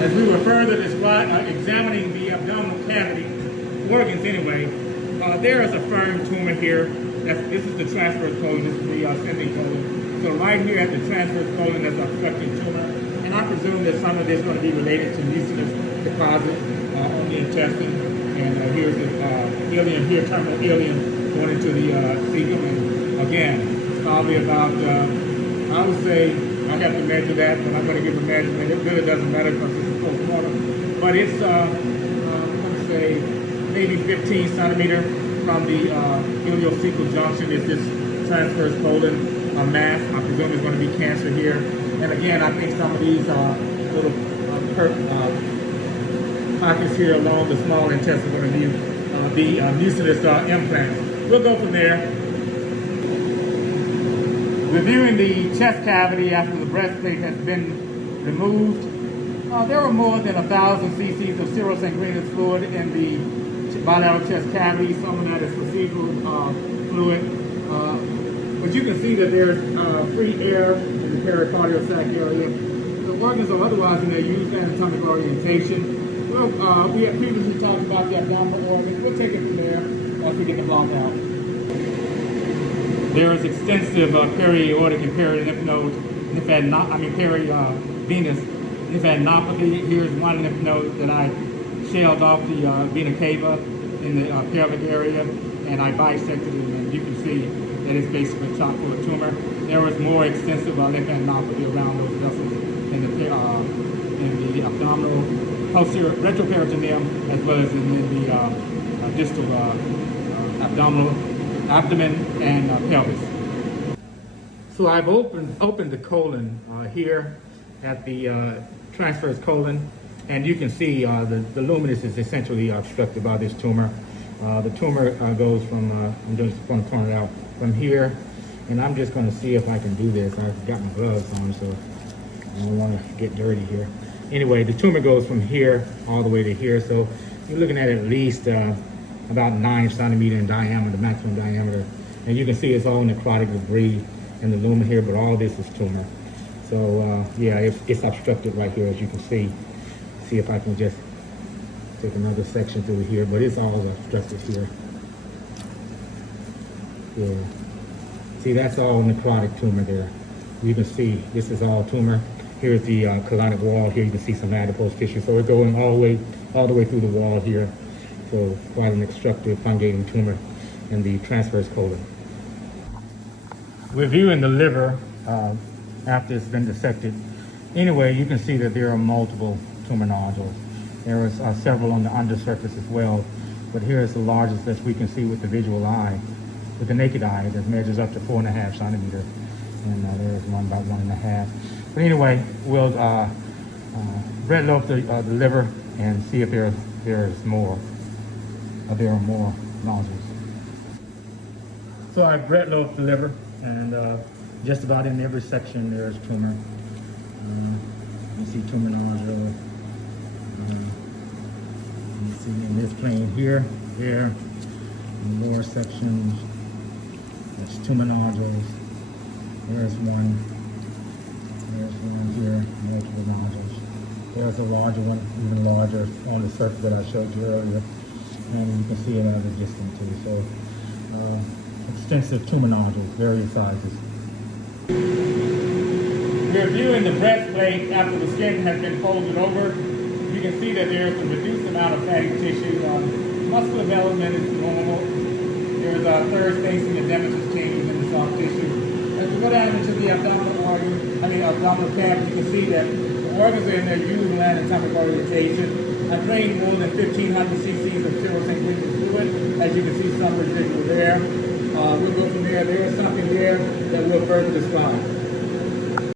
As we were further examining the abdominal cavity, organs anyway, there is a firm tumor here. This is the transverse colon, this is the ascending colon. So right here at the transverse colon there's a obstructing tumor. And I presume that some of this is going to be related to mucinous deposit on the intestine. And here's the ileum here, terminal ileum going into the cecum. And again, it's probably about, I would say, I have to measure that, but I'm going to give a measurement. It really doesn't matter because it's a postmortem. But it's, let's say, maybe 15 centimeter from the ileocecal junction. Is this transverse colon mass. I presume there's going to be cancer here. And again, I think some of these little pockets here along the small intestine are going to be mucinous implants. We'll go from there. Reviewing the chest cavity after the breastplate has been removed, there were more than 1,000 cc's of serosanguineous fluid in the bilateral chest cavity. Some of that is procedural fluid. But you can see that there's free air in the pericardial sac area. The organs are otherwise in their usual anatomic orientation. Well, we had previously talked about the abdominal organs. We'll take it from there once we get the block out. There is extensive peri-aortic and peri-lymph node, peri-venous lymphadenopathy. Here's one lymph node that I shelled off the vena cava in the pelvic area, and I bisected it, and you can see that it's basically chock full of tumor. There was more extensive lymphadenopathy around those vessels in the abdominal, posterior retroperitoneum, as well as in the distal abdomen and pelvis. So I've opened the colon here at the transverse colon, and you can see the luminous is essentially obstructed by this tumor. The tumor goes from, I'm just going to point it out, from here, and I'm just going to see if I can do this. I've got my gloves on, so I don't want to get dirty here. Anyway, the tumor goes from here all the way to here, so you're looking at least about 9 centimeter in diameter, maximum diameter. And you can see it's all necrotic debris in the lumen here, but all this is tumor. So yeah, it's obstructed right here, as you can see. See if I can just take another section through here, but it's all obstructed here. Yeah. See, that's all necrotic tumor there. You can see this is all tumor. Here's the colonic wall here. You can see some adipose tissue. So we're going all the way through the wall here. So quite an obstructive fungating tumor in the transverse colon. We're viewing the liver after it's been dissected. Anyway, you can see that there are multiple tumor nodules. There is several on the undersurface as well, but here is the largest that we can see with the visual eye, with the naked eye, that measures up to 4.5 centimeters, and there is one about 1.5. But anyway, we'll red lobe the liver and see if there are more nodules. So I've red lobed the liver, and just about in every section there's tumor. You see tumor nodule. You see in this plane here, there, in the lower sections, there's tumor nodules. There's one here, multiple nodules. There's a larger one, even larger on the surface that I showed you earlier. And you can see it at a distance too. So extensive tumor nodules, various sizes. We're viewing the breastplate after the skin has been folded over. You can see that there's a reduced amount of fatty tissue. Muscular development is normal. There's a third spacing and dematous changes in the soft tissue. As we go down into the abdominal cavity, you can see that the organs are in their usual anatomic orientation. I drained more than 1,500 cc's of serosanguineous fluid. As you can see, some residual there. We'll go from there. There is something there that we'll further describe.